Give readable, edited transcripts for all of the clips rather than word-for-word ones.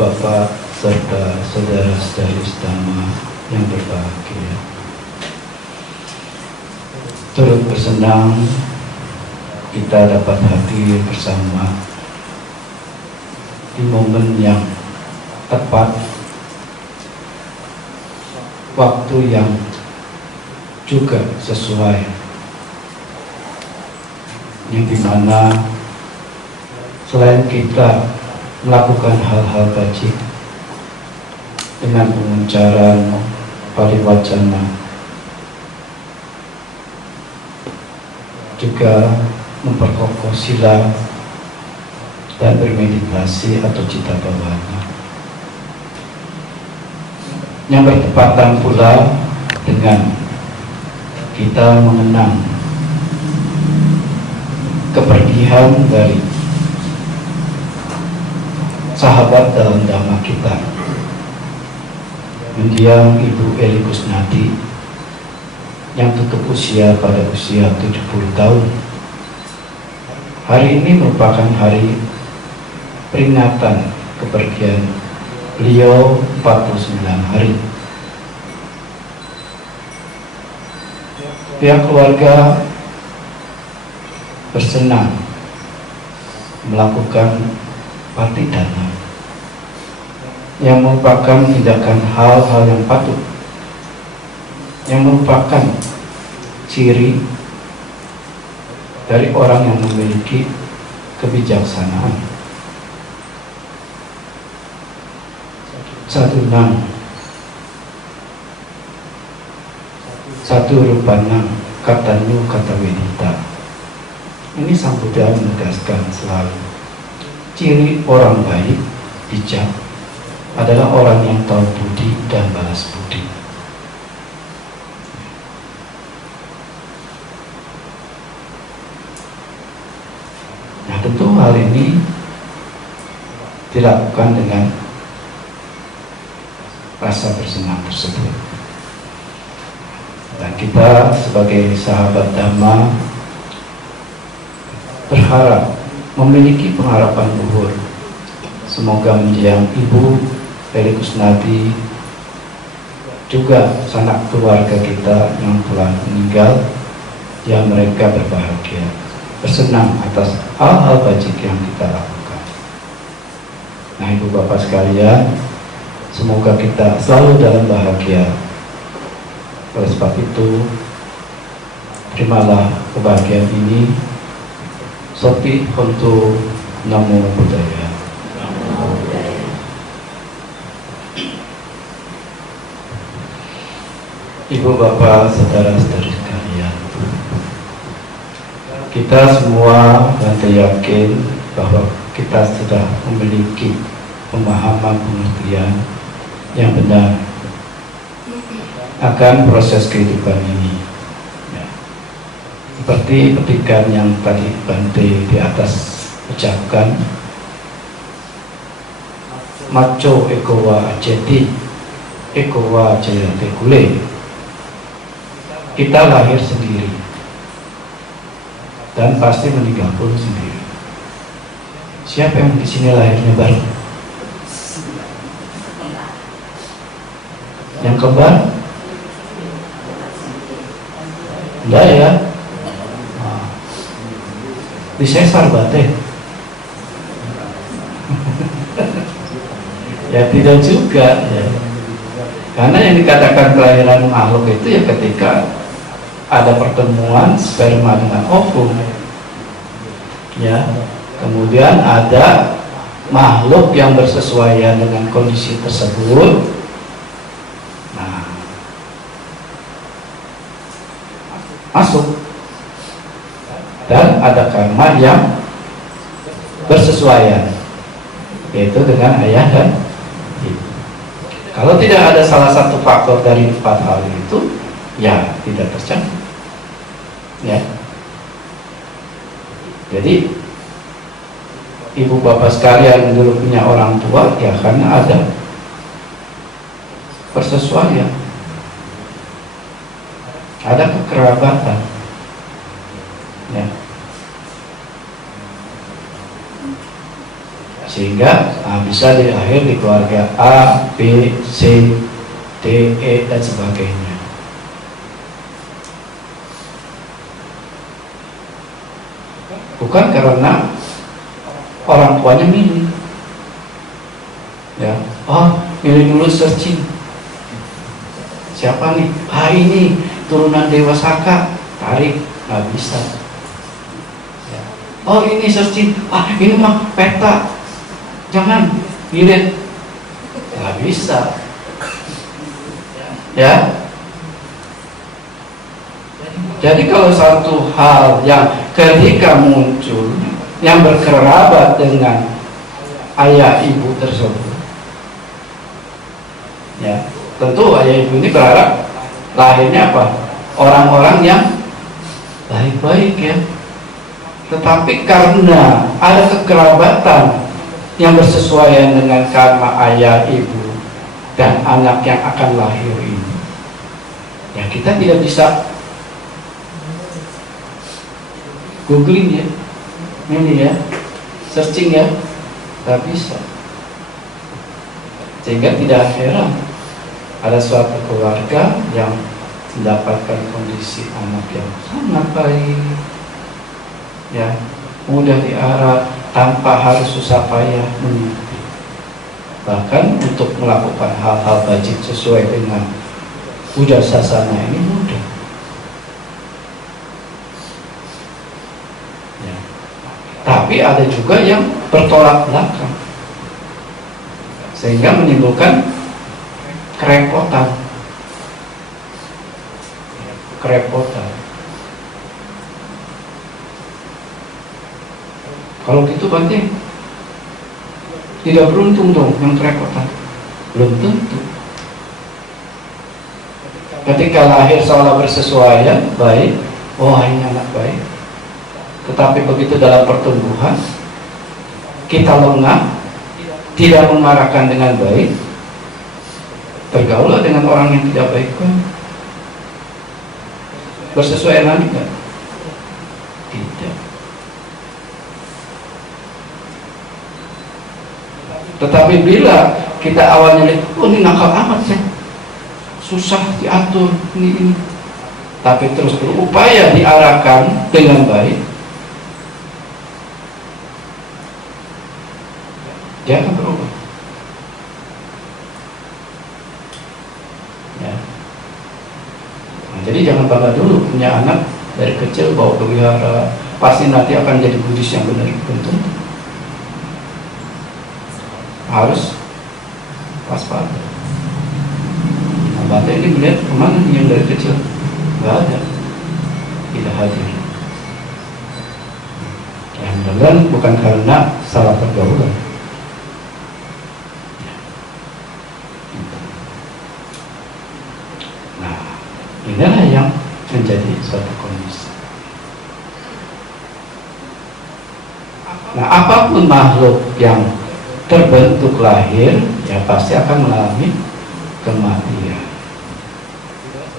bapak-bapak serta saudara-saudari sedama yang berbahagia. Turut bersenang kita dapat hadir bersama di momen yang tepat, waktu yang juga sesuai, yang dimana selain kita melakukan hal-hal baik dengan penguncaran pariwacana, juga memperkokoh sila dan bermeditasi atau cita bhavana, yang bertepatan pula dengan kita mengenang kepergian dari sahabat dalam dhamma kita, mendiang Ibu Eli Kusnadi yang tutup usia pada usia 70 tahun. Hari ini merupakan hari peringatan kepergian beliau 49 hari. Pihak keluarga bersenang melakukan patidana yang merupakan tindakan hal-hal yang patut, yang merupakan ciri dari orang yang memiliki kebijaksanaan. Satu rupanang katanyu kata wedita. Ini Sang Buddha menegaskan selalu, ciri orang baik, bijak adalah orang yang tahu budi dan balas budi. Nah, tentu hal ini dilakukan dengan rasa bersenang tersebut. Dan kita sebagai sahabat Dhamma berharap, memiliki pengharapan luhur, semoga mendiang Ibu Eli Kusnadi juga sanak keluarga kita yang telah meninggal, yang mereka berbahagia, bersenang atas hal-hal baik yang kita lakukan. Nah, Ibu Bapak sekalian, semoga kita selalu dalam bahagia. Oleh sebab itu, terimalah kebahagiaan ini. Sopi untuk Namo Buddhaya. Ibu bapak saudara-saudari sekalian, kita semua nanti yakin bahwa kita sudah memiliki pemahaman pengertian yang benar akan proses kehidupan ini. Seperti petikan yang tadi Bante di atas ucapkan, maco ekowa ajeti ekowa jayate kule. Kita lahir sendiri dan pasti meninggal pun sendiri. Siapa yang di sini lahirnya baru? Yang kembar? Enggak ya? Disesar bate. Ya tidak juga ya. Karena yang dikatakan kelahiran makhluk itu ya ketika ada pertemuan sperma dengan ovum, ya, kemudian ada makhluk yang bersesuaian dengan kondisi tersebut. Nah, masuk. Dan ada karma yang bersesuaian, yaitu dengan ayah dan ibu. Kalau tidak ada salah satu faktor dari 4 hal itu, ya tidak tercapai. Ya. Jadi ibu bapak sekalian dulu punya orang tua, ya karena ada persesuaian, ada kekerabatan. Ya. sehingga bisa lahir di keluarga A, B, C, D, E dan sebagainya. Bukan karena orang tuanya milih, ya, oh milih dulu searching, siapa nih? Ini turunan Dewa Saka, tarik, nggak bisa. Ya. Oh ini searching, ini mah peta, jangan dilihat, nggak bisa. Ya. Jadi kalau satu hal yang ketika muncul yang berkerabat dengan ayah ibu tersebut, ya tentu ayah ibu ini berharap lahirnya apa? Orang-orang yang baik-baik ya. Tetapi karena ada kekerabatan yang bersesuaian dengan karma ayah ibu dan anak yang akan lahir ini, ya kita tidak bisa googling ya, ini ya, searching ya, nggak bisa. Sehingga tidak heran ada suatu keluarga yang mendapatkan kondisi anak yang sangat baik, ya, mudah diarah tanpa harus susah payah mendidik. Bahkan untuk melakukan hal-hal wajib sesuai dengan Buddha sasana ini mudah. Ya. Tapi ada juga yang bertolak belakang, sehingga menimbulkan kerepotan. Kalau gitu berarti tidak beruntung dong yang kerepotan. Belum tentu. Ketika lahir seolah bersesuaian baik, wah ini anak baik. Tetapi begitu dalam pertumbuhan kita lengah, tidak mengarahkan dengan baik, bergaul dengan orang yang tidak baik pun. Bersesuaian lagi enggak? Tidak. Tetapi bila kita awalnya lihat, oh ini nakal amat ya, susah diatur ini. Tapi terus berupaya diarahkan dengan baik, dia akan berubah. Ya. Nah, jadi jangan bangga dulu punya anak dari kecil bawa ke wihara, pasti nanti akan jadi Buddhis yang benar. Tentu harus waspada. Nah, Bante ini melihat kemana nih yang dari kecil? Nggak ada, tidak hadir. Yang mudah bukan karena salah pergaulan. Nah, inilah yang menjadi suatu kondisi. Nah, apapun makhluk yang terbentuk lahir, ya pasti akan mengalami kematian.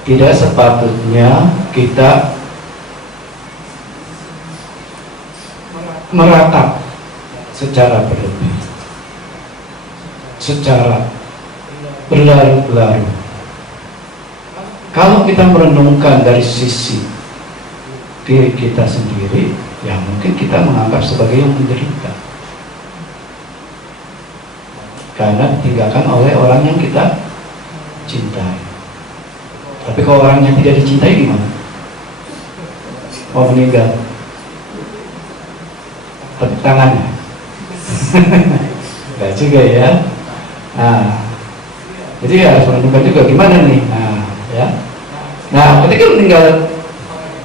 Tidak sepatutnya kita meratap secara berlebih, secara berlarut-larut. Kalau kita merenungkan dari sisi diri kita sendiri, ya mungkin kita menganggap sebagai yang menderita karena ditinggalkan oleh orang yang kita cintai. Tapi kalau orang yang tidak dicintai gimana? Mau meninggal? Tepuk tangannya. Enggak juga ya. Nah, jadi harus menentukan juga gimana nih. Nah, ya. Nah, ketika meninggal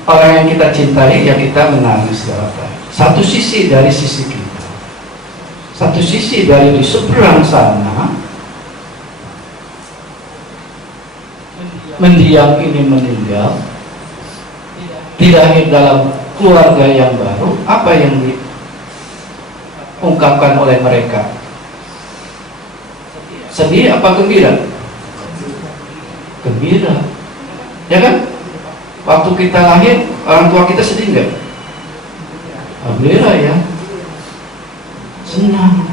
orang yang kita cintai, ya kita menangis segala macam. Satu sisi dari sisi kita, satu sisi dari di seberang sana, mendiang ini meninggal, dilahir dalam keluarga yang baru. Apa yang diungkapkan oleh mereka? Sedih apa gembira? Gembira, ya kan? Waktu kita lahir, orang tua kita sedih nggak? Gembira ya, senang.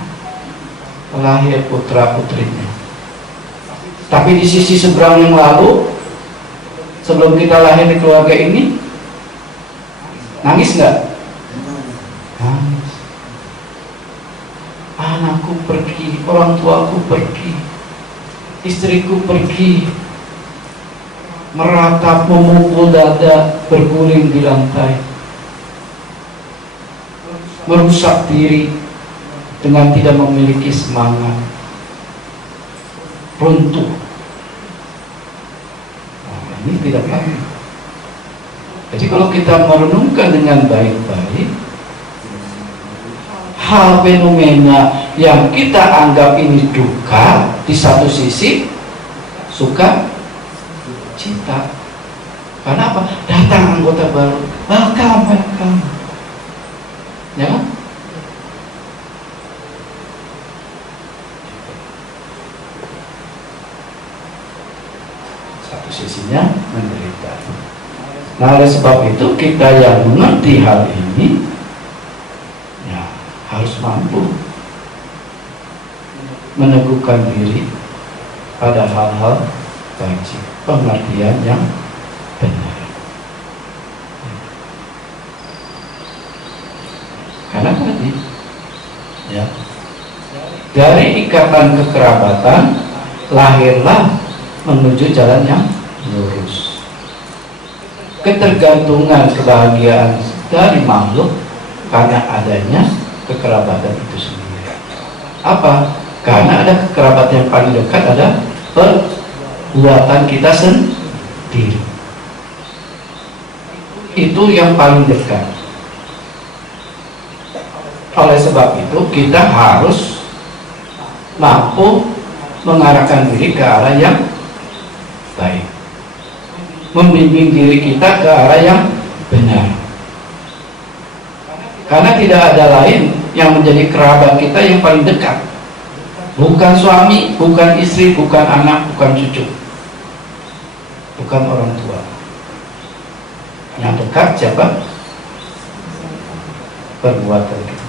lahir putra putrinya. Tapi di sisi seberang yang lalu, sebelum kita lahir di keluarga ini, nangis nggak? Nangis. Anakku pergi, orang tuaku pergi, istriku pergi, meratap, memukul dada, berguling di lantai, merusak diri dengan tidak memiliki semangat, runtuh. Nah, ini tidak baik. Jadi kalau kita merenungkan dengan baik-baik, hal fenomena yang kita anggap ini duka, di satu sisi suka cita. Karena apa? Datang anggota baru, welcome, ya kan? Satu sisinya menderita. Nah, oleh sebab itu kita yang mengerti hal ini, ya harus mampu meneguhkan diri pada hal-hal wajib, pengertian yang benar. Karena tadi, ya, dari ikatan kekerabatan lahirlah menuju jalan yang lurus. Ketergantungan kebahagiaan dari makhluk karena adanya kekerabatan itu sendiri. Apa? Karena ada kekerabatan yang paling dekat, ada perbuatan kita sendiri. Itu yang paling dekat. Oleh sebab itu kita harus mampu mengarahkan diri ke arah yang baik, membimbing diri kita ke arah yang benar. Karena tidak ada lain yang menjadi kerabat kita yang paling dekat. Bukan suami, bukan istri, bukan anak, bukan cucu, bukan orang tua. Yang dekat siapa? Perbuatan kita.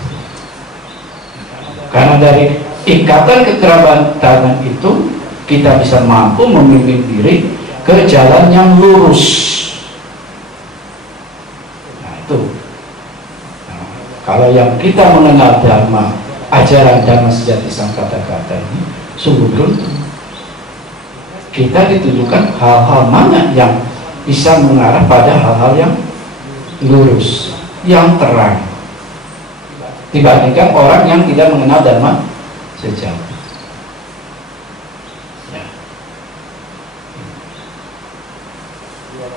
Karena dari ikatan kekerabatan itu kita bisa mampu membimbing diri ke jalan yang lurus. Nah itu. Nah, kalau yang kita mengenal Dharma, ajaran Dharma sejati sang kata-kata ini sungguh beruntung. Kita ditujukan hal-hal mana yang bisa mengarah pada hal-hal yang lurus, yang terang, dibandingkan orang yang tidak mengenal Dharma sejati. Ya.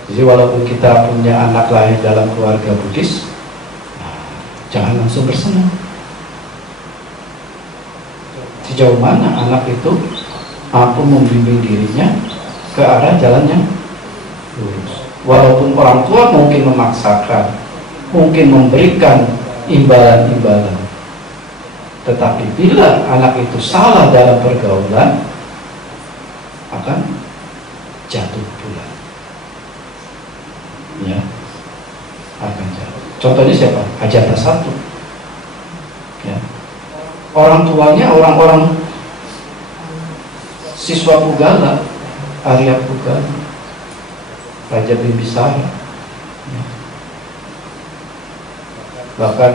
Jadi walaupun kita punya anak lahir dalam keluarga Buddhis, nah, jangan langsung bersenang. Sejauh mana anak itu mampu membimbing dirinya ke arah jalan yang lurus. Walaupun orang tua mungkin memaksakan, mungkin memberikan imbalan-imbalan, tetapi bila anak itu salah dalam pergaulan, akan jatuh pula. Ya, akan jatuh. Contohnya siapa? Ajatasattu. Ya. Orang tuanya orang-orang siswa Pugala, Arya Pugala, Raja Bimbisara. Ya. Bahkan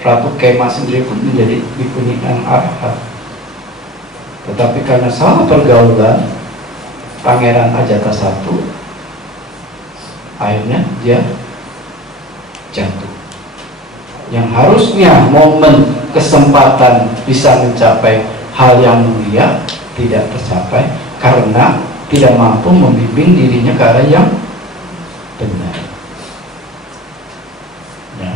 Ratu Kema sendiri pun menjadi bikuni yang arhat. Tetapi karena salah pergaulan Pangeran Ajatasattu, akhirnya dia jatuh. Yang harusnya momen kesempatan bisa mencapai hal yang mulia tidak tercapai karena tidak mampu membimbing dirinya ke arah yang benar. Ya.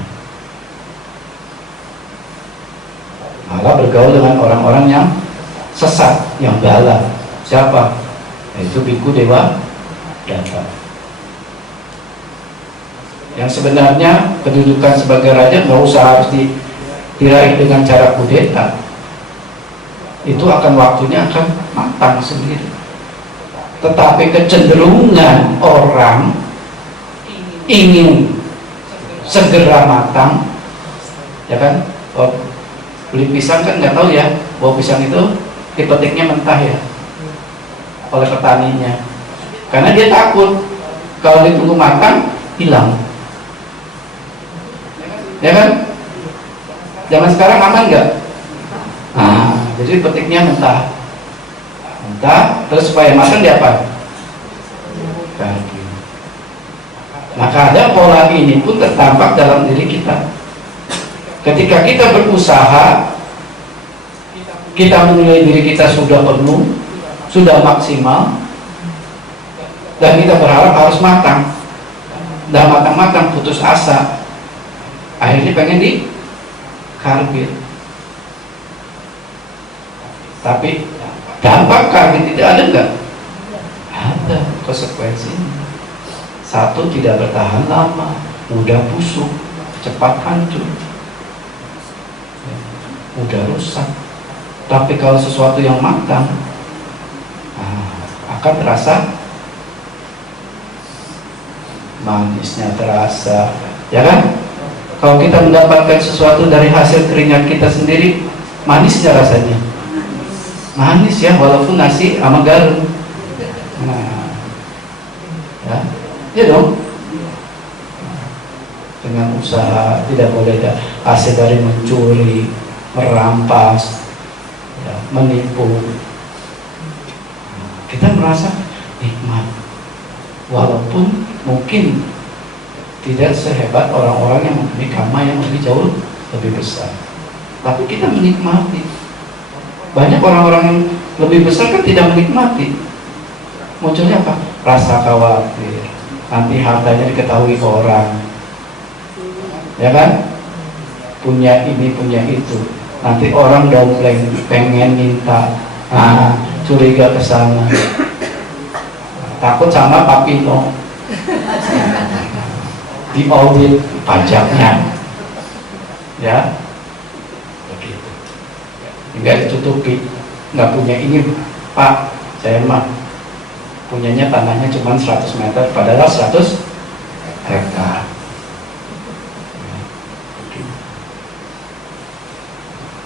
Malah bergaul dengan orang-orang yang sesat, yang bala. Siapa? Yaitu Biku Dewa Datta. Yang sebenarnya kedudukan sebagai raja nggak usah harus diraih dengan cara kudeta. Itu akan waktunya akan matang sendiri. Tetapi kecenderungan orang ingin segera matang, ya kan? Oh, beli pisang kan nggak tahu ya buah pisang itu dipetiknya mentah ya oleh petaninya, karena dia takut kalau ditunggu matang hilang, ya kan? Zaman sekarang aman nggak? Nah, jadi petiknya mentah, terus supaya matang dia apa? Karbil. Maka ada pola ini pun tertampak dalam diri kita. Ketika kita berusaha, kita menilai diri kita sudah penuh, sudah maksimal, dan kita berharap harus matang. Dan matang-matang putus asa, akhirnya pengen di karbil. Tapi dampak karbil tidak ada nggak? Ada konsekuensinya. Satu, tidak bertahan lama, mudah busuk, cepat hancur, mudah rusak. Tapi kalau sesuatu yang matang, akan terasa manisnya, terasa, ya kan? Kalau kita mendapatkan sesuatu dari hasil keringat kita sendiri, manisnya rasanya, manis ya, walaupun nasi sama garam. Ya, ya dong. Dengan usaha, tidak boleh hasil dari mencuri, merampas, ya, menipu. Kita merasa nikmat, walaupun mungkin tidak sehebat orang-orang yang mempunyai karma yang lebih jauh lebih besar, tapi kita menikmati. Banyak orang-orang yang lebih besar kan tidak menikmati. Munculnya apa? Rasa khawatir, nanti hartanya diketahui orang, ya kan? Punya ini, punya itu, nanti orang dompleng, pengen minta, curiga ke sana, takut sama Papino, di audit pajaknya, ya, begitu. Nggak ditutupi, nggak punya ini, Pak, saya mah punyanya tanahnya cuma 100 meter, padahal 100 hektar.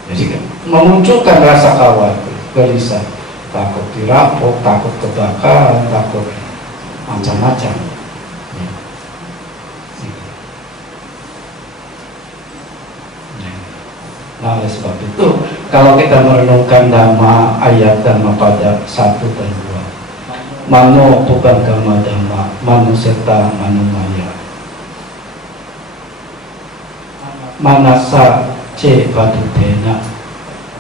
Jadi memunculkan rasa khawatir, gelisah, takut dirampok, takut kebakaran, takut macam-macam. Nah, oleh sebab itu, kalau kita merenungkan dhamma, ayat dhamma pada 1 dan 2, mano bukan gama dhamma, mano serta mano maya, manasa ce badudena,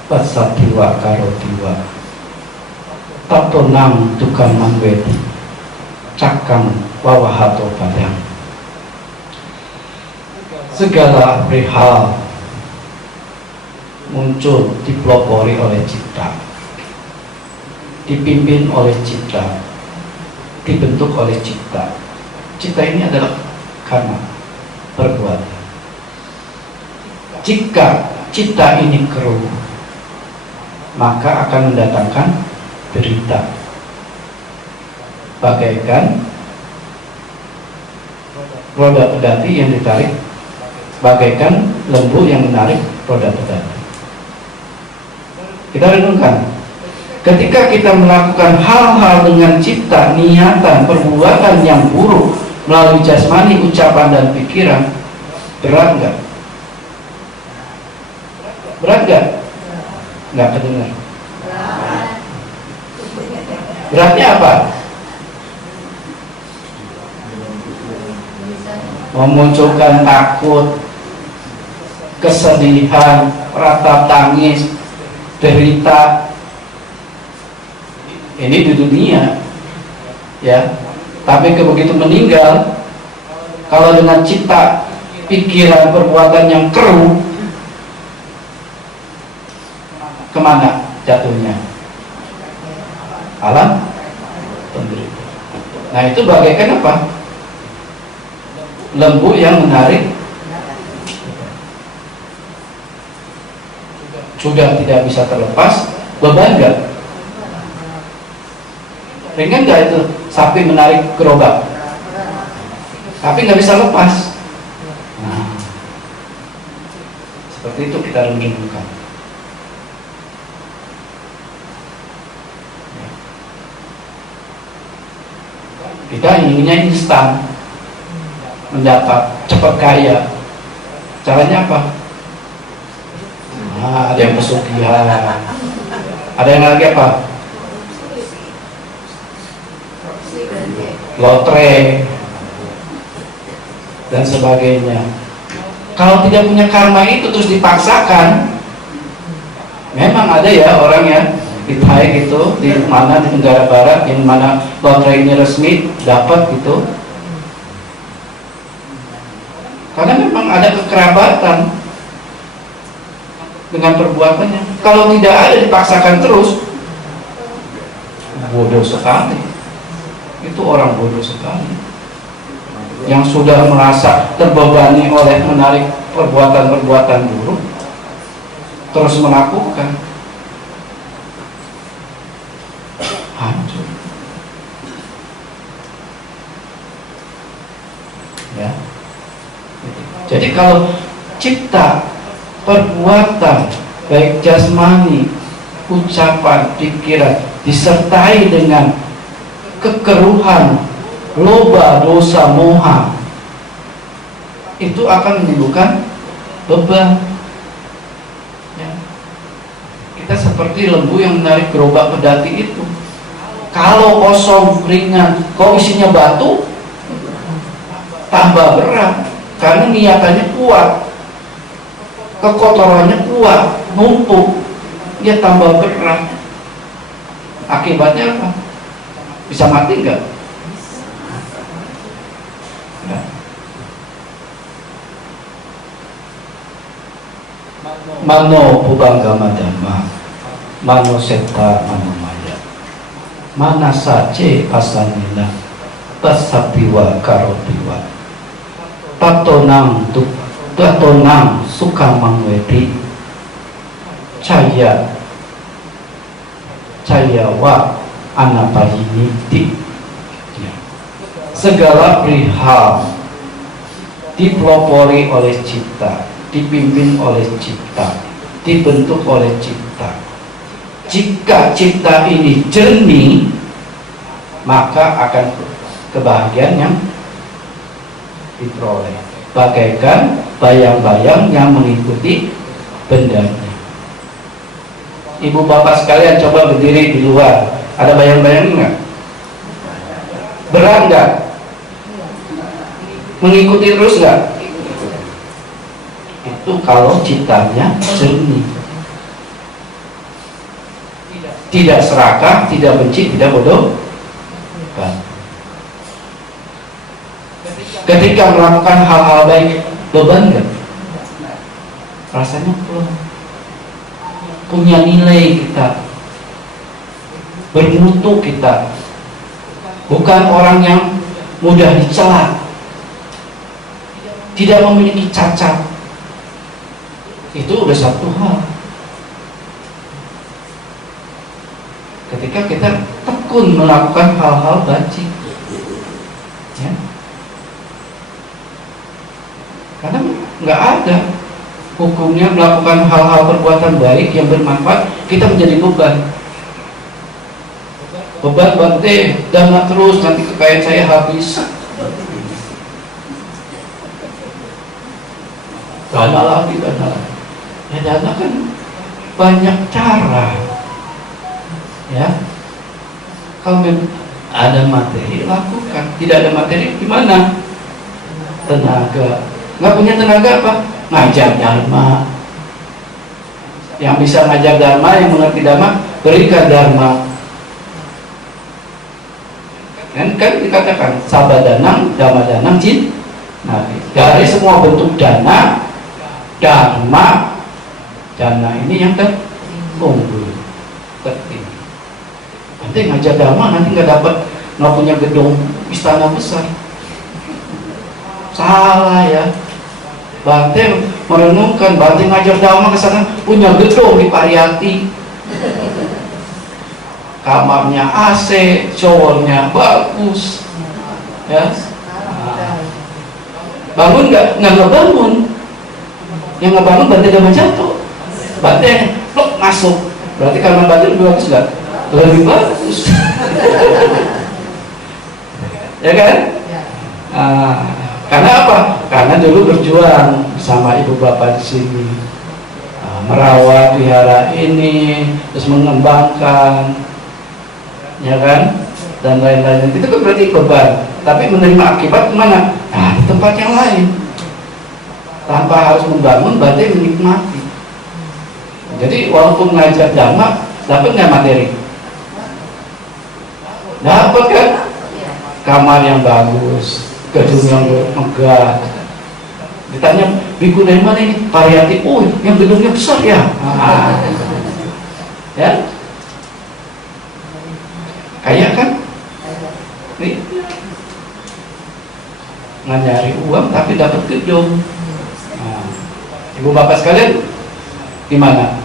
pasatiwa karotiwa, tatonam tukang manwedi, cakang wawahato padang. Segala perihal muncul dipelopori oleh cipta, dipimpin oleh cipta, dibentuk oleh cipta. Cipta ini adalah karma, perbuatan. Jika cipta ini keruh, maka akan mendatangkan derita, bagaikan roda pedati yang ditarik, bagaikan lembu yang menarik roda pedati. Kita renungkan, ketika kita melakukan hal-hal dengan cipta, niatan, perbuatan yang buruk melalui jasmani, ucapan dan pikiran, berat nggak? Berat nggak? Nggak kedengar. Beratnya apa? Memunculkan takut, kesedihan, ratap tangis, derita. Ini di dunia, ya. Tapi begitu meninggal, kalau dengan cipta, pikiran, perbuatan yang keruh, kemana jatuhnya? Alam penderita. Nah, itu bagaikan apa? Lembu yang menarik, sudah tidak bisa terlepas, beban nggak? Ringan nggak itu sapi menarik gerobak, tapi nggak bisa lepas. Nah, seperti itu kita renungkan. Kita inginnya instan, mendapat cepat kaya. Caranya apa? Nah, ada yang pesugihan, ada yang lagi apa? Lotre dan sebagainya. Kalau tidak punya karma itu terus dipaksakan, memang ada ya orang ya di Thai gitu, di mana di negara barat yang mana lotre ini resmi dapat gitu, karena memang ada kekerabatan dengan perbuatannya. Kalau tidak ada dipaksakan terus, bodoh sekali. Itu orang bodoh sekali yang sudah merasa terbebani oleh menarik perbuatan-perbuatan buruk terus melakukan, hancur ya. Jadi kalau cipta, perbuatan baik jasmani, ucapan, pikiran disertai dengan kekeruhan, loba, dosa, moha, itu akan menimbulkan beban ya. Kita seperti lembu yang menarik gerobak pedati itu. Kalau kosong, ringan, kalau isinya batu, tambah berat, karena niatannya kuat, kekotorannya kuat, numpuk, dia tambah berat. Akibatnya apa? Bisa mati enggak? Ya. Mano pubanggama dhamma, mano seta mano maya, mana sace pasanina, tasapiwa karopiwa, tatonang suka mangweti, caya wa anapayiniti ya. Segala perihal dipelopori oleh cipta, dipimpin oleh cipta, dibentuk oleh cipta. Jika cipta ini jernih, maka akan kebahagiaan yang diperoleh, bagaikan bayang-bayang yang mengikuti bendanya. Ibu bapak sekalian coba berdiri di luar, ada bayang-bayang enggak? Berat enggak? Mengikuti terus enggak? Itu kalau ciptanya jernih, tidak serakah, tidak benci, tidak bodoh. Ketika melakukan hal-hal baik, beban enggak? Rasanya punya nilai kita, bermutu kita, bukan orang yang mudah dicela, tidak memiliki cacat. Itu udah satu hal. Ketika kita tekun melakukan hal-hal baik, ya. Karena nggak ada hukumnya melakukan hal-hal perbuatan baik yang bermanfaat, kita menjadi beban. Beban bante, dana terus, nanti kekayaan saya habis. Dana lagi. Ya dana kan banyak cara. Ya, kalau ada materi lakukan, tidak ada materi gimana? Tenaga, nggak punya tenaga apa? Ngajar dharma. Yang bisa ngajar dharma, yang mengerti dharma, berikan dharma. Kan dikatakan sabadanang, dhammadanang, jin. Nah, dari semua bentuk dana, dharma, dana ini yang terunggul, tertinggi. Nanti ngajar dharma, nanti nggak punya gedung istana besar. Salah ya. Bante merenungkan, Bante ngajar dharma ke sana punya gedung di Pariyati, kamarnya AC, showernya bagus, ya. Bangun nggak ngebangun, yang ngebangun Bante udah jatuh, Bante plok masuk, berarti kamar Bante lebih bagus nggak? Lebih bagus. ya kan? Nah, karena apa? Karena dulu berjuang bersama ibu bapak di sini, merawat wihara ini, terus mengembangkan, ya kan? Dan lain-lain. Itu kan berarti korban. Tapi menerima akibat kemana? Nah, di tempat yang lain. Tanpa harus membangun, berarti menikmati. Jadi walaupun ngajar dhamma, dapat nggak materi? Dapat kan? Kamar yang bagus, gedung yang megah. Ditanya, biku dari mana ini? Pariyati. Oh, yang gedungnya besar ya. Ya, kaya kan? Nih, nggak nyari uang tapi dapat gedung. Nah, ibu bapak sekalian, gimana?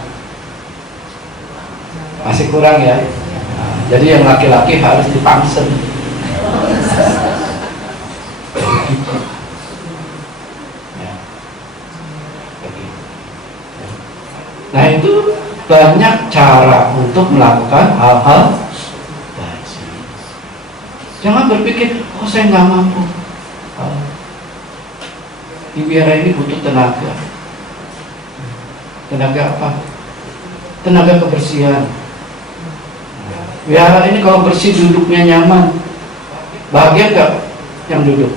Masih kurang ya? Nah, jadi yang laki-laki harus dipangsen. Nah, itu banyak cara untuk melakukan hal-hal baik. Jangan berpikir, oh saya nggak mampu. Di wihara ini butuh tenaga. Tenaga apa? Tenaga kebersihan. Wihara ini kalau bersih, duduknya nyaman, bahagia nggak yang duduk?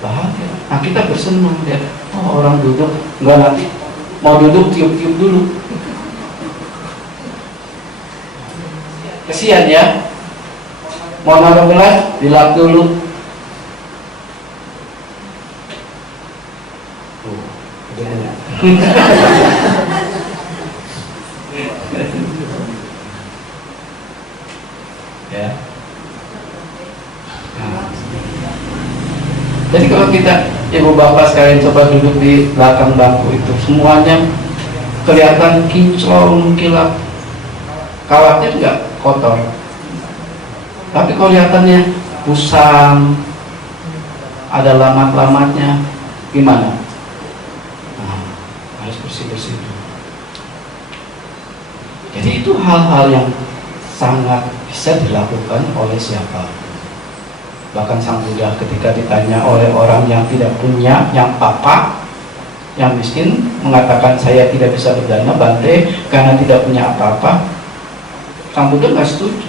Bahagia. Nah, kita bersenang lihat, oh orang duduk nggak nanti mau duduk tiup-tiup dulu. Kesian ya. Mau naruh gelas, dilap dulu. Ya. Nah. Jadi kalau kita, ibu bapak sekalian, coba duduk di belakang bangku itu, semuanya kelihatan kinclong, kilap. Khawatir nggak kotor? Tapi kalau kelihatannya busam, ada lamat-lamatnya, gimana? Nah, harus bersih-bersih. Jadi itu hal-hal yang sangat bisa dilakukan oleh siapa. Bahkan Sang Buddha ketika ditanya oleh orang yang tidak punya, yang papa, yang miskin, mengatakan saya tidak bisa berdana Bante karena tidak punya apa-apa. Sang Buddha nggak setuju.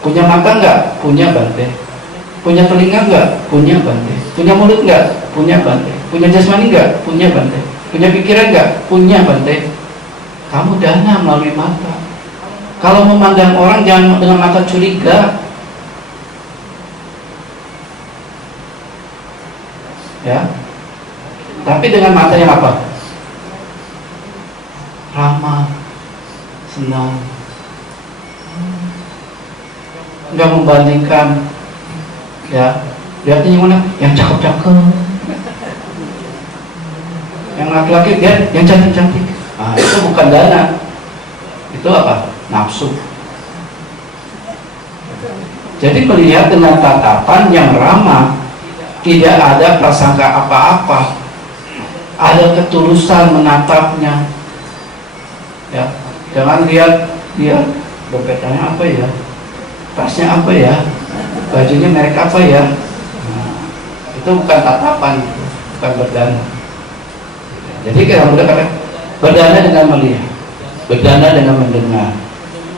Punya mata nggak? Punya Bante. Punya telinga nggak? Punya Bante. Punya mulut nggak? Punya Bante. Punya jasmani nggak? Punya Bante. Punya pikiran nggak? Punya Bante. Kamu dana melalui mata. Kalau memandang orang jangan dengan mata curiga. Ya. Tapi dengan mata yang apa? Ramah, senang. Nggak membandingkan, ya. Lihatnya yang mana? Yang cakep-cakep. Yang laki-laki lihat yang cantik-cantik. Nah, itu bukan dana. Itu apa? Nafsu. Jadi melihat dengan tatapan yang ramah, tidak ada prasangka apa-apa, ada ketulusan menatapnya. Ya, jangan lihat dia dompetnya apa ya, tasnya apa ya, bajunya merek apa ya. Nah, itu bukan tatapan, itu bukan berdana. Jadi kita mudah kata berdana dengan melihat, berdana dengan mendengar.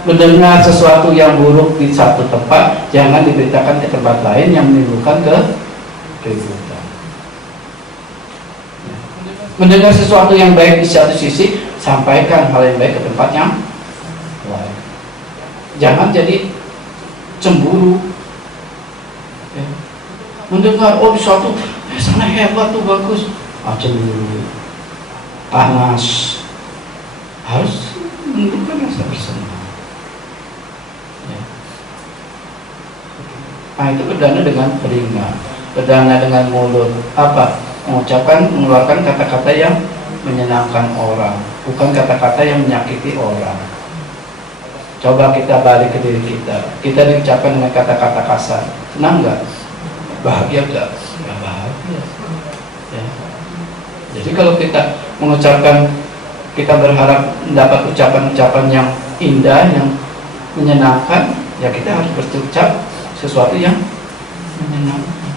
Mendengar sesuatu yang buruk di satu tempat, jangan diberitakan ke tempat lain yang menimbulkan keributan. Mendengar sesuatu yang baik di satu sisi, sampaikan hal yang baik ke tempat yang lain. Jangan jadi cemburu. Ya. Mendengar, oh suatu sana hebat tuh, bagus, cemburu, panas. Harus menunjukkan rasa bersenang. Ya. Nah, itu berdana dengan telinga, berdana dengan mulut. Apa? Mengucapkan, mengeluarkan kata-kata yang menyenangkan orang, bukan kata-kata yang menyakiti orang. Coba kita balik ke diri kita. Kita diucapkan dengan kata-kata kasar, senang nggak? Bahagia nggak? Nggak bahagia. Ya. Jadi kalau kita mengucapkan, kita berharap mendapat ucapan-ucapan yang indah, yang menyenangkan, ya kita harus berucap sesuatu yang menyenangkan.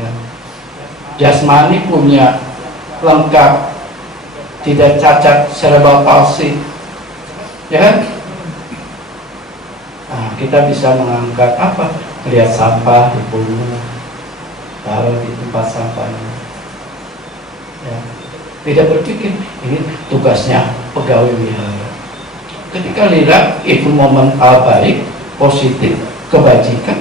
Ya. Jasmani punya lengkap, tidak cacat cerebral palsy, ya kan? Nah, kita bisa mengangkat apa? Lihat sampah di pungut, taruh di tempat sampahnya. Ya. Tidak berpikir ini tugasnya pegawai wihara. Ketika lihat itu momen hal baik, positif, kebajikan,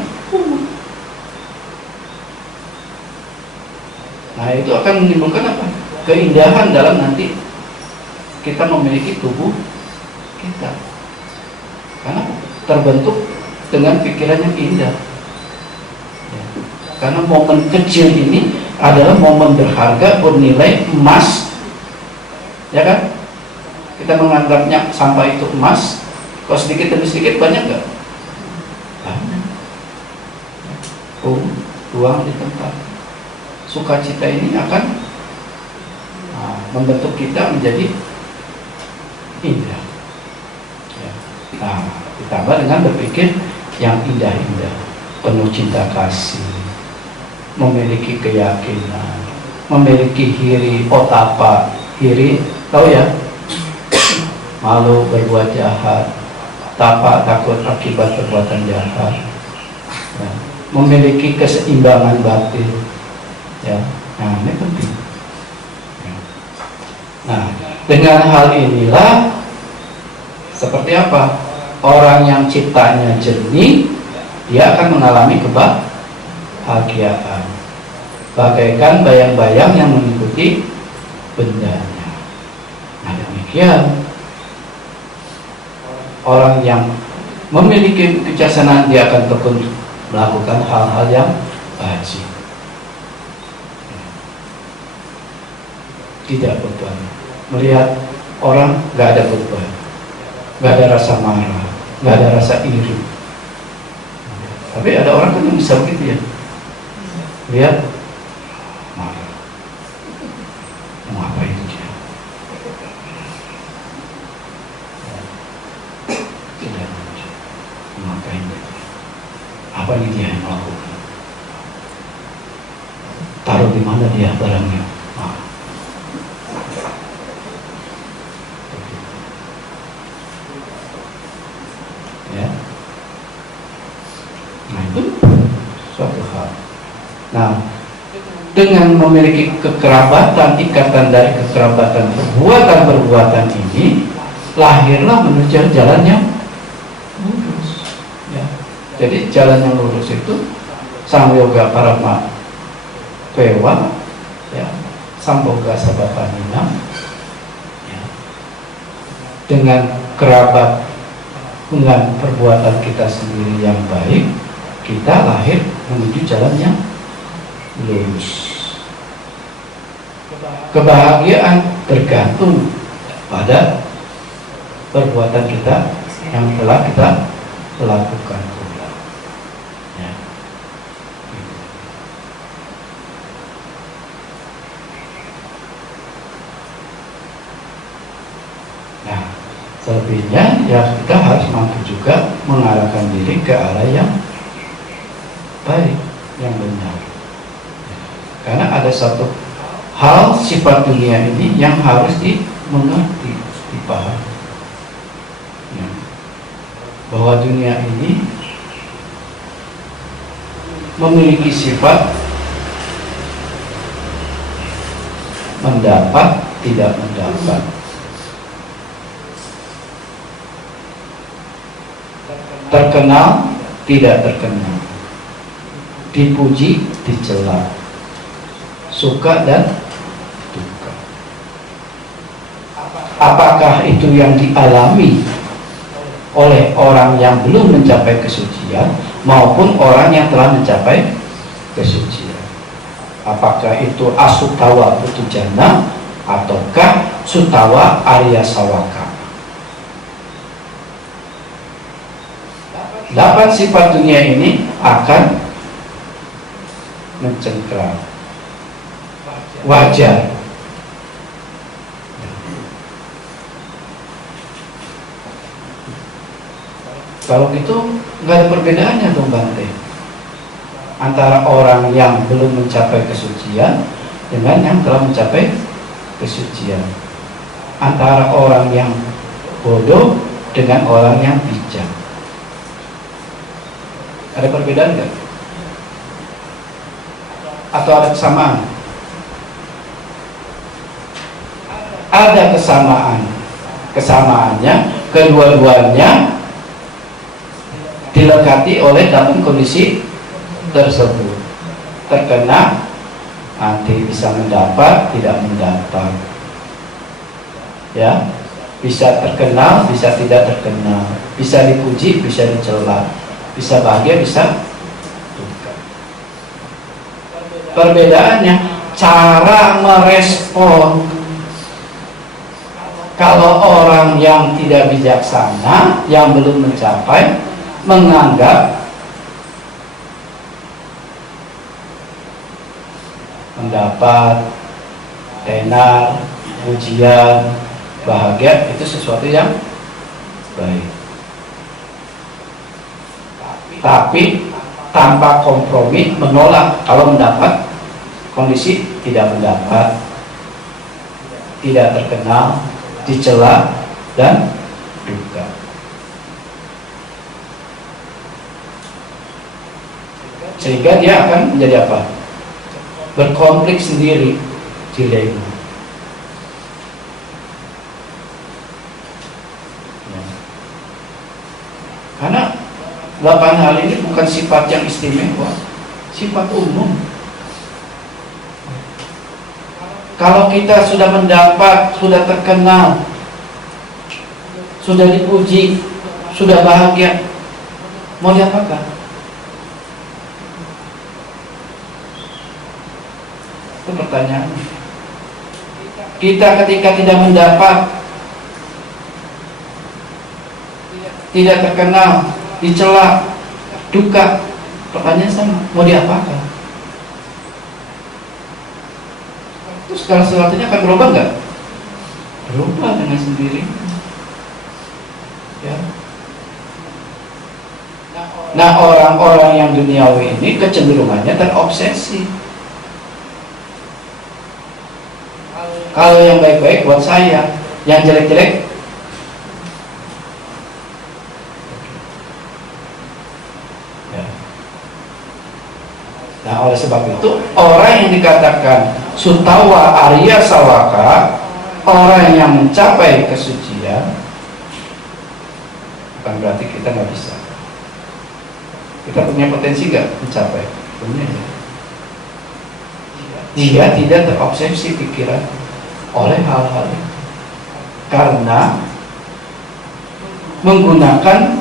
nah itu akan menimbulkan apa? Keindahan dalam nanti kita memiliki tubuh kita, karena terbentuk dengan pikiran yang indah. Ya. Karena momen kecil ini adalah momen berharga, bernilai emas, ya kan? Kita menganggapnya sampah itu emas, kalau sedikit demi sedikit banyak nggak? Banyak. Buang di tempat. Sukacita ini akan membentuk kita menjadi indah. Ya. Nah, ditambah dengan berpikir yang indah-indah, penuh cinta kasih, memiliki keyakinan, memiliki hiri, otapa, hiri, tahu ya? Malu berbuat jahat, tapa takut akibat perbuatan jahat, ya. Memiliki keseimbangan batin, ya. Nah, ini penting. Ya. Nah, dengan hal inilah seperti apa? Orang yang ciptanya jernih, dia akan mengalami kebahagiaan, bagaikan bayang-bayang yang mengikuti bendanya. Nah, demikian orang yang memiliki kebijaksanaan, dia akan tekun melakukan hal-hal yang wajib, tidak beban. Melihat orang nggak ada beban, nggak ada rasa marah, nggak ada rasa iri. Tapi ada orang kan yang bisa begitu ya, lihat marah, mau apa itu dia? Tidak lucu, mau ngapain dia? Apa ini dia yang melakukan? Taruh di mana dia barangnya? Ya. Nah, itu suatu hal. Nah, dengan memiliki kekerabatan, ikatan dari kekerabatan perbuatan-perbuatan ini, lahirlah menuju jalan yang lurus. Ya. Jadi jalan yang lurus itu Sang Yoga Parama Pewa, ya, Samboga Sabapanina, ya. Dengan kerabat, dengan perbuatan kita sendiri yang baik, kita lahir menuju jalan yang lurus. Kebahagiaan tergantung pada perbuatan kita yang telah kita lakukan. Ya. Nah, selebihnya ya kita harus mampu juga mengarahkan diri ke arah yang baik, yang benar. Karena ada satu hal sifat dunia ini yang harus dimengerti, dipahami, ya. Bahwa dunia ini memiliki sifat mendapat, tidak mendapat, terkenal, tidak terkenal, dipuji, dicela, suka dan duka. Apakah itu yang dialami oleh orang yang belum mencapai kesucian maupun orang yang telah mencapai kesucian? Apakah itu asutawa putujana ataukah sutawa arya sawaka? 8 sifat dunia ini akan mencengkram, wajar. Kalau gitu nggak ada perbedaannya dong Bante. antara orang yang belum mencapai kesucian dengan yang telah mencapai kesucian, antara orang yang bodoh dengan orang yang bijak. Ada perbedaan nggak? Atau ada kesamaan? Ada kesamaan. Kesamaannya kedua-duanya dilekati oleh dalam kondisi tersebut. Terkena nanti bisa mendapat, tidak mendapat, ya, bisa terkenal, bisa tidak terkenal, bisa dipuji, bisa dicela, bisa bahagia, bisa duka. Perbedaannya cara merespon. Kalau orang yang tidak bijaksana, yang belum mencapai, menganggap mendapat tenar, pujian, bahagia itu sesuatu yang baik. Tapi tanpa kompromi menolak kalau mendapat kondisi tidak mendapat, tidak terkenal, dicela dan duka. Sehingga dia akan menjadi apa? Berkonflik sendiri, dilema. Ya. Karena 8 hal ini bukan sifat yang istimewa, sifat umum. Kalau kita sudah mendapat, sudah terkenal, sudah dipuji, sudah bahagia, mau diapakan? Itu pertanyaan. Kita ketika tidak mendapat, tidak terkenal, dicela, duka, pertanyaan sama, mau diapakan? Terus segala sesuatunya akan berubah nggak? Berubah dengan sendiri. Ya. Nah, orang-orang yang duniawi ini kecenderungannya terobsesi. Kalau yang baik-baik buat saya, yang jelek-jelek ya. Nah, oleh sebab itu orang yang dikatakan Sutawa Arya Sawaka, orang yang mencapai kesucian, bukan berarti kita nggak bisa. Kita punya potensi nggak mencapai? Punya ya. Dia tidak terobsesi pikiran oleh hal-hal itu, karena menggunakan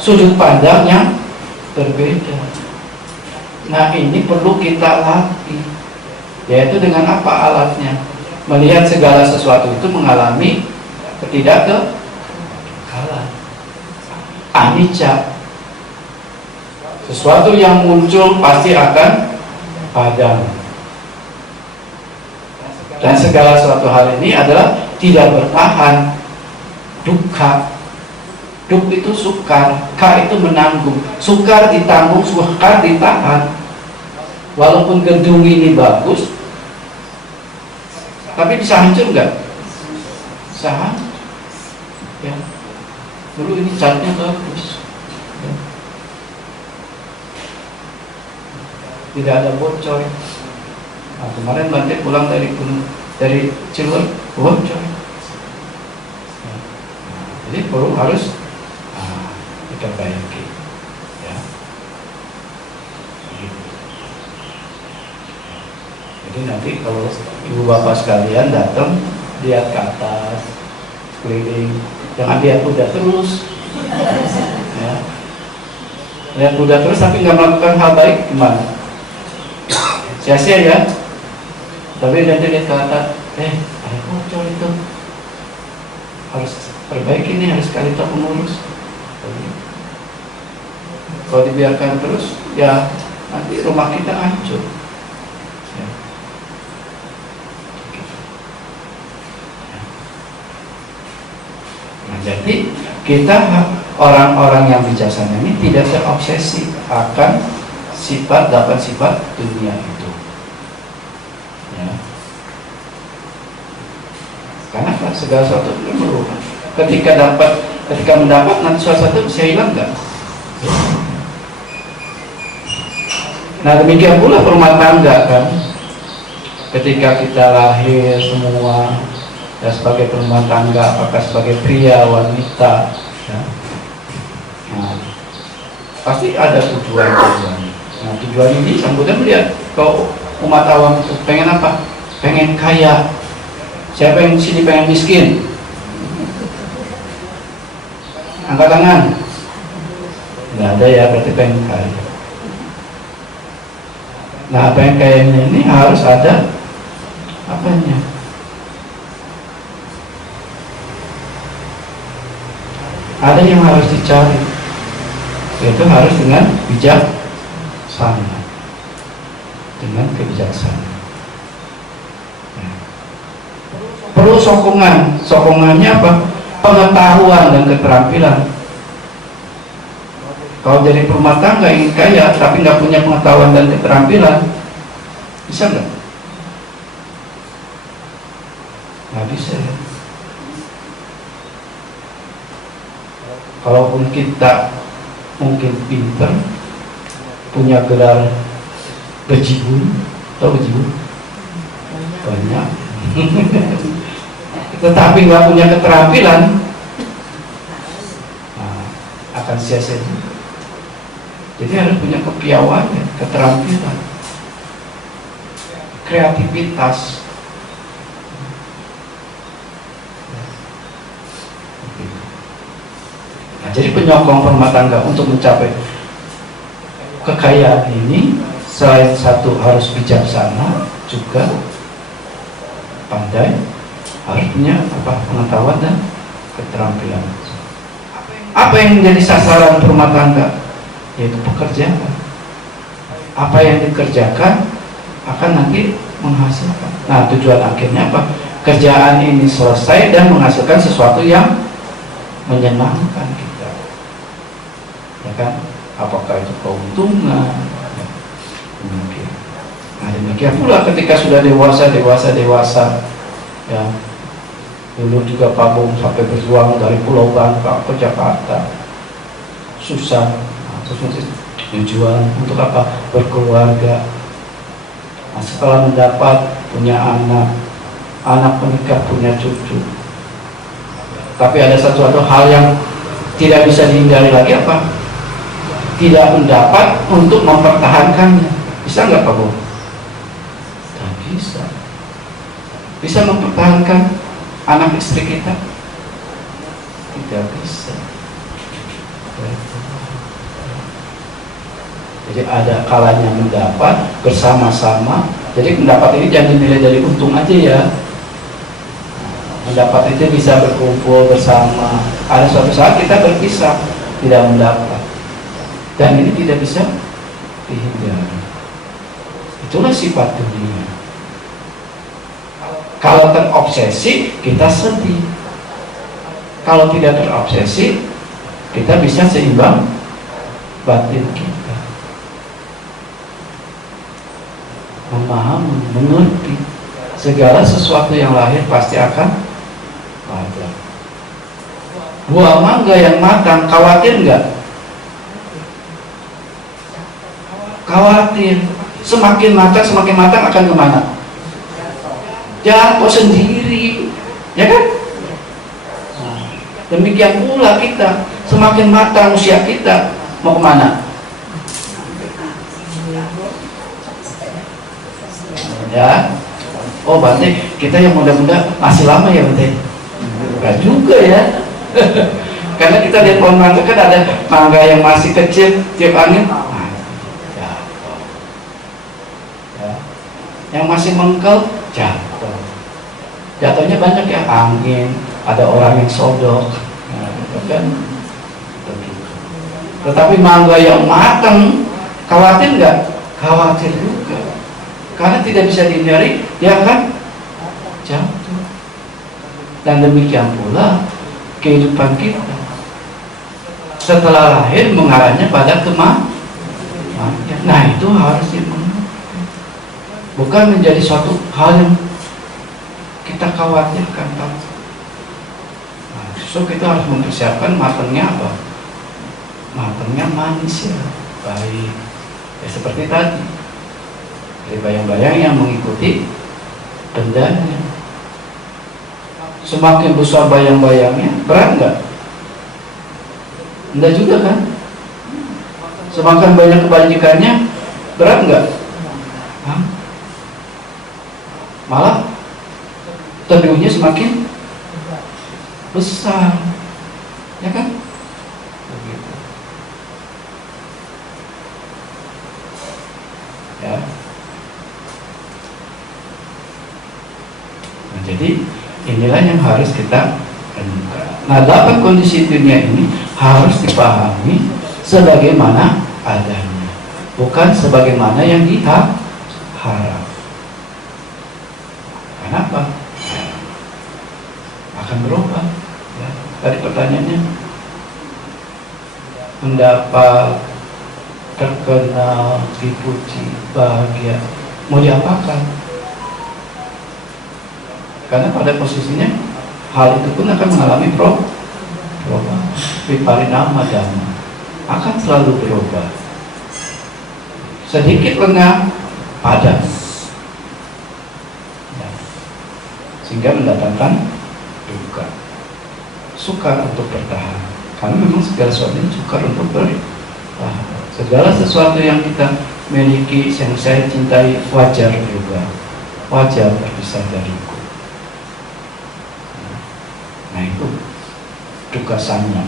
sudut pandang yang berbeda. Nah, ini perlu kita latih, yaitu dengan apa alatnya? Melihat segala sesuatu itu mengalami ketidakkekalan, anicca. Sesuatu yang muncul pasti akan padam. Dan segala suatu hal ini adalah tidak bertahan. Dukkha. Duk itu sukar, ka itu menanggung. Sukar ditanggung, sukar ditahan. Walaupun gedung ini bagus, tapi bisa hancur nggak? Bisa hancur. Ya. Dulu ini catnya bagus. Ya. Tidak ada bocor. Nah, kemarin Bante pulang dari Cilegon, bocor. Ya. Jadi perlu harus diperbaiki. Ya. Jadi nanti kalau ibu bapak sekalian datang, lihat ke atas, keliling, jangan lihat kuda terus. Ya. Lihat kuda terus tapi nggak melakukan hal baik, gimana? Sia-sia ya. Tapi nanti lihat ke atas, ada bocor itu, harus perbaiki nih, harus kali tak pengurus. Kalau dibiarkan terus, ya nanti rumah kita hancur. Ya. Nah, jadi kita orang-orang yang bijaksana ini tidak terobsesi akan dapat sifat dunia itu. Ya. Karena segala sesuatu itu berubah. Ketika mendapat nanti sesuatu bisa hilang nggak? Nah demikian pula rumah tangga kan. Ketika kita lahir semua ya, sebagai rumah tangga, apakah sebagai pria, wanita, ya. Nah, pasti ada tujuan. Nah tujuan ini Sang Buddha melihat kalau umat awam itu pengen apa? Pengen kaya. Siapa yang di sini pengen miskin? Angkat tangan. Nggak ada ya, berarti pengen kaya. Nah pengen kayanya ini harus ada apanya? Ada yang harus dicari, yaitu harus dengan bijaksana, dengan kebijaksanaan. Perlu sokongannya apa? Pengetahuan dan keterampilan. Kalau jadi rumah tangga ingin kaya tapi nggak punya pengetahuan dan keterampilan, bisa nggak? Nggak bisa. Kalaupun kita mungkin pinter, punya gelar bejibun, atau bejibun banyak, tetapi nggak punya keterampilan, nah, akan sia-sia. Jadi harus punya kepiawaian, keterampilan, kreativitas. Nah, jadi penyokong rumah tangga untuk mencapai kekayaan ini selain satu harus bijaksana, juga pandai, harus punya pengetahuan dan keterampilan. Apa yang menjadi sasaran rumah tangga? Yaitu pekerjaan. Apa yang dikerjakan akan nanti menghasilkan. Nah tujuan akhirnya apa? Kerjaan ini selesai dan menghasilkan sesuatu yang menyenangkan kita, ya kan? Apakah itu keuntungan? Ya. Demikian. Nah demikian pula ketika sudah dewasa, ya. Dulu juga Pak Bung sampai berjuang dari Pulau Bangka ke Jakarta, susah. Terus tujuan untuk apa? Berkeluarga. Nah, setelah mendapat punya anak menikah, punya cucu. Tapi ada satu hal yang tidak bisa dihindari lagi apa? Tidak mendapat untuk mempertahankannya. Bisa nggak Pak Bu? Tak bisa. Bisa mempertahankan anak istri kita? Tidak bisa. Jadi ada kalanya mendapat bersama-sama. Jadi mendapat ini jangan dinilai dari untung aja ya. Mendapat itu bisa berkumpul bersama. Ada suatu saat kita berpisah, tidak mendapat. Dan ini tidak bisa dihindari. Itulah sifat dunia. Kalau terobsesi, kita sedih. Kalau tidak terobsesi, kita bisa seimbang batin kita. Memahami, mengerti segala sesuatu yang lahir pasti akan ada. Buah mangga yang matang, khawatir nggak? Khawatir. Semakin matang akan kemana? Jatuh sendiri, ya kan? Demikian pula kita, semakin matang usia kita, mau kemana? Ya, oh berarti kita yang muda-muda masih lama ya berarti? Enggak juga ya. Karena kita lihat pohon mangga kan ada mangga yang masih kecil, tiup angin, jatuh. Ya. Yang masih mengkel, jatuh. Jatuhnya banyak ya, angin, ada orang yang sodok, nah, gitu kan. Tetapi mangga yang matang, khawatir nggak? Khawatir juga. Karena tidak bisa dihindari, dia akan jatuh. Dan demikian pula kehidupan kita setelah lahir mengarahnya pada kematian. Nah itu harus bukan menjadi suatu hal yang kita khawatirkan. Nah, justru kita harus mempersiapkan matangnya apa? Matangnya manis ya, baik. Ya seperti tadi, dari bayang-bayang yang mengikuti bendanya. Semakin besar bayang-bayangnya, berat nggak? Enggak juga kan? Semakin banyak kebajikannya, berat nggak? Hah? Malah teduhnya semakin besar, ya kan? Begitu. Ya. Nah, jadi inilah yang harus kita renungkan. Nah, 8 kondisi dunia ini harus dipahami sebagaimana adanya, bukan sebagaimana yang kita harap. Kenapa? Akan berubah. Ya. Tadi pertanyaannya, mendapat, terkenal, dipuji, bahagia, mau diapakan? Karena pada posisinya hal itu pun akan mengalami perubahan. Viparinama dhamma akan selalu berubah. Sedikit lengah, padat, ya. Sehingga mendatangkan duka. Sukar untuk bertahan, karena memang segala sesuatu sukar untuk bertahan. Segala sesuatu yang kita miliki, yang saya cintai, wajar juga, wajar berpisah dariku. Nah itu tugasannya,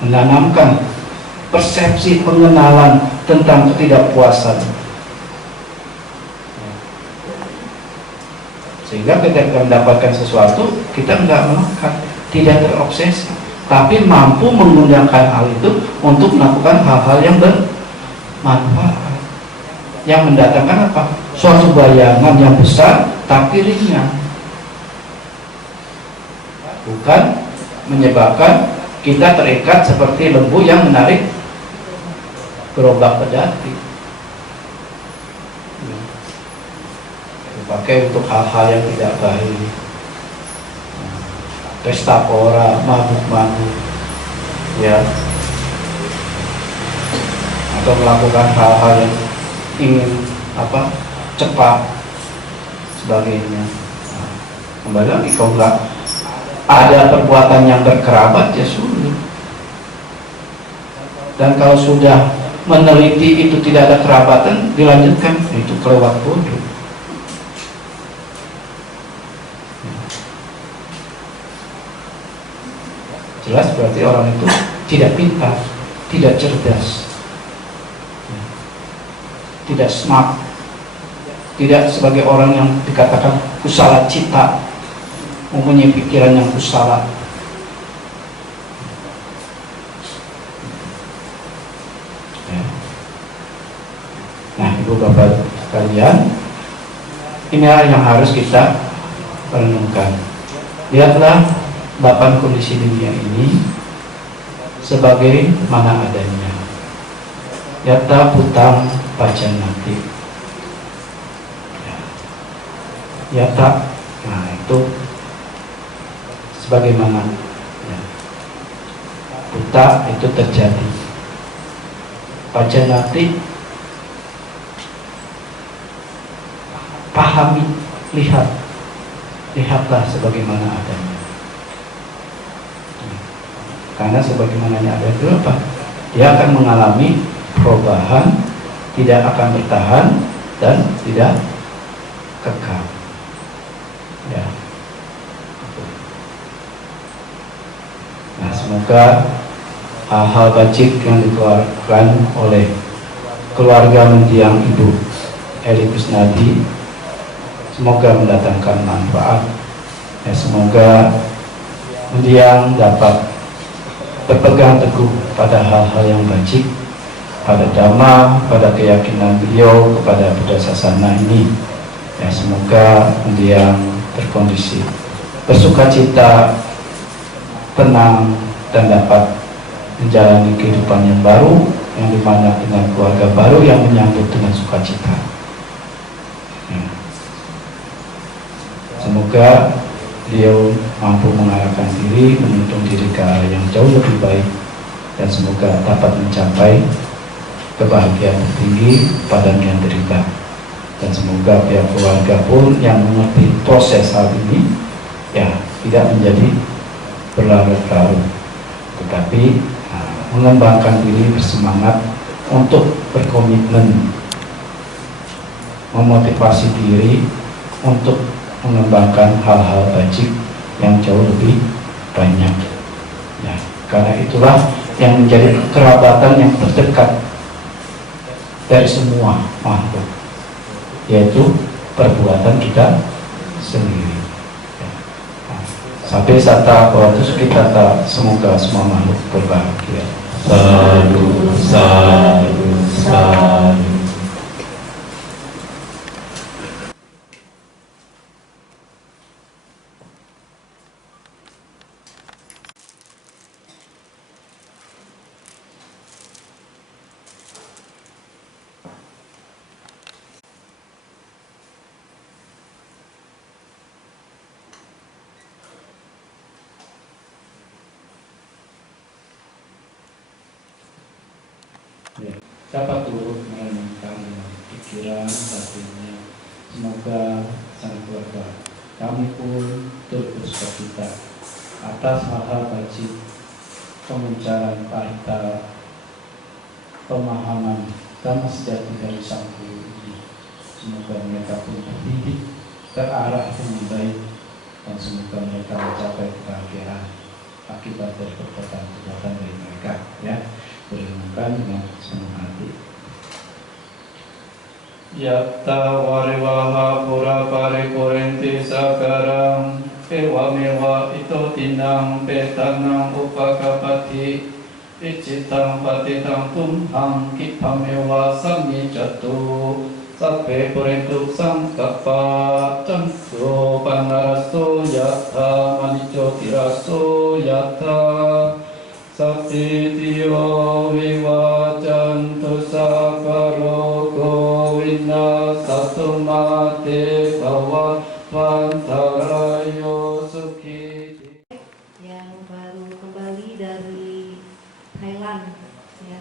menanamkan persepsi pengenalan tentang ketidakpuasan, sehingga ketika mendapatkan sesuatu kita tidak melakukan, tidak terobsesi, tapi mampu menggunakan hal itu untuk melakukan hal-hal yang bermanfaat, yang mendatangkan apa? Suatu bayangan yang besar tapi ringan. Bukan menyebabkan kita terikat seperti lembu yang menarik gerobak pedati, dipakai untuk hal-hal yang tidak baik, pesta pora, mabuk-mabuk, ya, atau melakukan hal-hal yang ingin cepat sebagainya. Nah, kembali lagi, kalau nggak ada perbuatan yang berkerabat ya sulit. Dan kalau sudah meneliti itu tidak ada kerabatan, dilanjutkan, itu kelewat bodoh. Jelas berarti orang itu tidak pintar, tidak cerdas, tidak smart, tidak sebagai orang yang dikatakan kusala cita, mempunyai pikiran yang kusala. Ya. Nah, ibu bapak sekalian, inilah yang harus kita renungkan. Lihatlah 8 kondisi dunia ini sebagai mana adanya. Yata putang pajanati. Yata, nah itu sebagaimana, ya. Buta itu terjadi. Pajanati, pahami, lihatlah sebagaimana adanya. Karena sebagaimana ada itu apa? Dia akan mengalami perubahan, tidak akan bertahan dan tidak kekal. Ya. Nah, semoga hal-hal bajik yang dikeluarkan oleh keluarga mendiang Ibu Eli Kusnadi semoga mendatangkan manfaat. Ya, semoga mendiang dapat berpegang teguh pada hal-hal yang bajik, pada dhamma, pada keyakinan beliau kepada Buddha Sasana ini. Ya, semoga mendiang berkondisi bersukacita, tenang, dan dapat menjalani kehidupan yang baru yang dimana dengan keluarga baru yang menyambut dengan sukacita. Ya. Semoga beliau mampu mengarahkan diri, menuntun diri ke arah yang jauh lebih baik, dan semoga dapat mencapai kebahagiaan tertinggi pada yang derita. Dan semoga pihak keluarga pun yang mengerti proses hal ini ya tidak menjadi berlarut-larut, tetapi mengembangkan diri, bersemangat untuk berkomitmen, memotivasi diri untuk mengembangkan hal-hal baik yang jauh lebih banyak. Ya, karena itulah yang menjadi kerabatan yang terdekat dari semua makhluk, yaitu perbuatan kita sendiri. Ya. Nah, sampai sata bawatus kita semoga semua makhluk berbahagia. Sadu, sadu, sadu. Ya, dapat turut merenungkan dengan pikiran batinnya. Semoga sang keluarga kami pun turut bersukacita atas hal-hal baik, pengencaran parita, pemahaman dhamma sejati dari sang guru ini. Semoga mereka pun terdidik, terarah dengan baik, dan semoga mereka mencapai kebahagiaan akibat dari perbuatan-perbuatan dari mereka. Ya, berenungkan dengan sepenuh hati. Yatta wariwaha pura paripurenti sakaram ewa mewa ito tinang petanang upakapati icitang patitang tumhang kipamewa samijatu sape purentuk sangkapa canto panaraso yatta manico tiraso yatta Satitiyo vivacantu sakaro govina satumate kawa pantarayo sukhi. Yang baru kembali dari Thailand ya.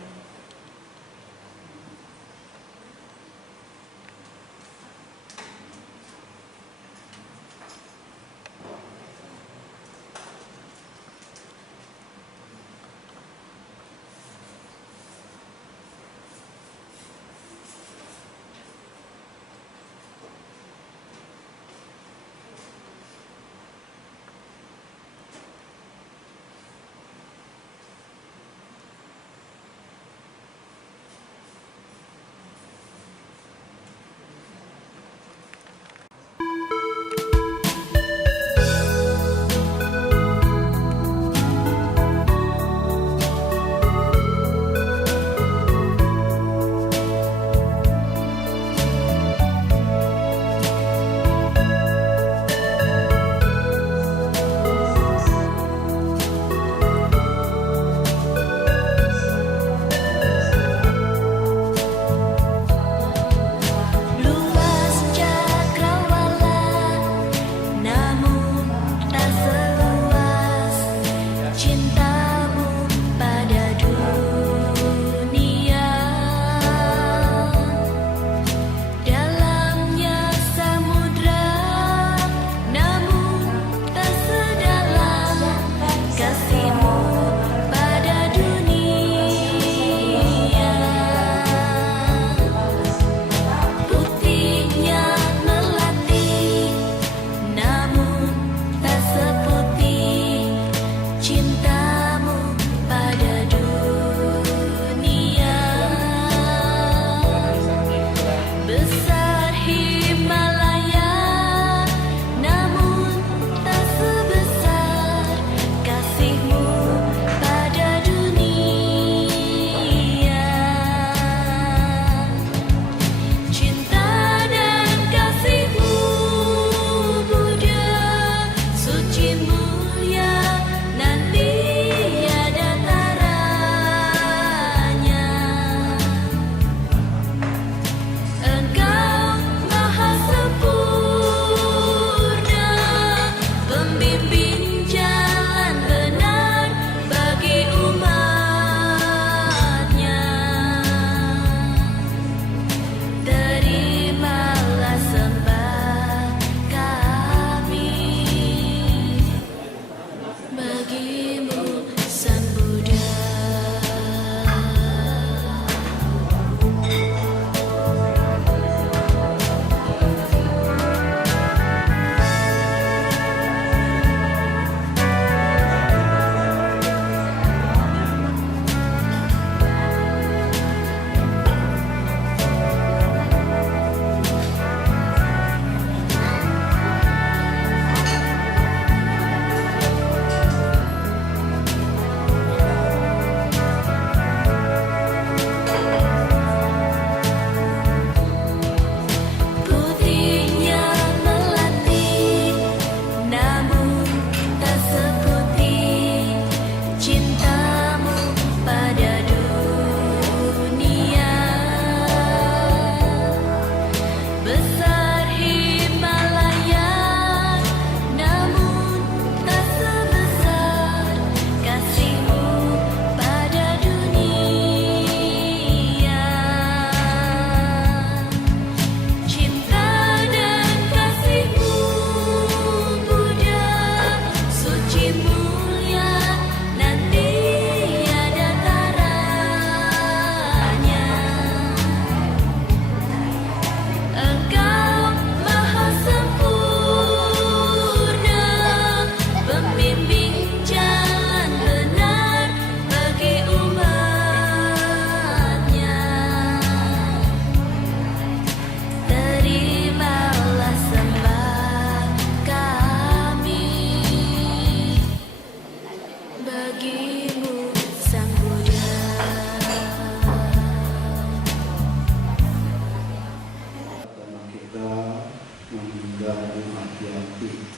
saudara yang meninggal dari hati-hati.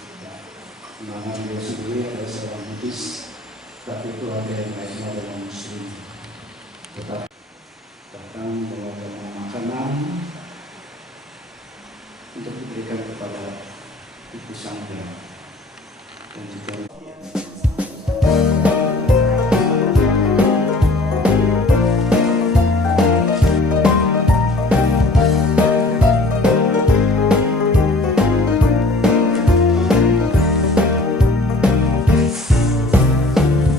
Menangan dia sendiri adalah seorang Buddhis, tapi itu ada yang lainnya adalah Muslim. Tetap datang membawa makanan untuk diberikan kepada ibu sangga dan juga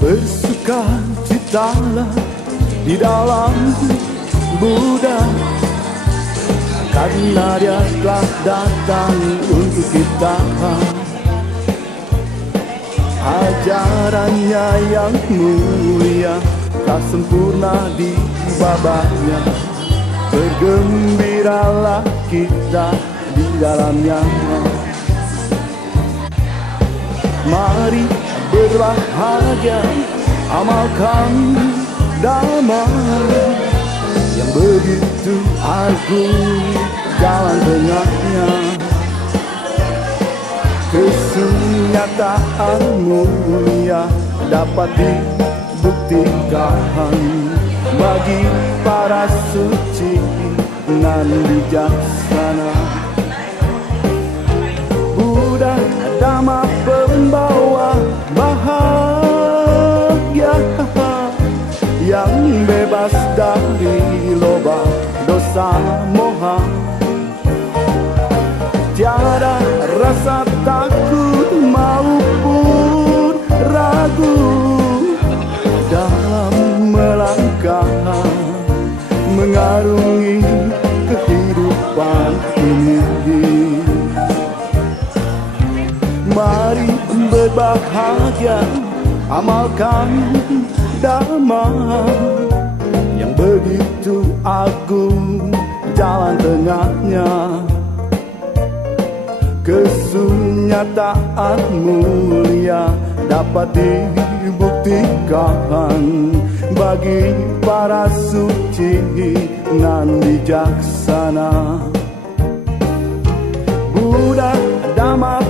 bersukacitalah di dalam Buddha, karena Dia telah datang untuk kita. Ajarannya yang mulia telah sempurna di babanya. Bergembiralah kita di dalamnya. Mari berbahagia, amalkan Dhamma yang begitu agung, jalan tengahnya. Kesunyataan mulia dapat dibuktikan bagi para suci nan bijaksana. Buddha Dhamma pembawa bahagia yang bebas dari loba dosa moha. Tiada rasa takut maupun ragu dalam melangkah mengarungi kehidupan ini. Mari berbahagia, amalkan Dhamma yang begitu agung, jalan tengahnya. Kesunyataan mulia dapat dibuktikan bagi para suci nan bijaksana. Buddha Dhamma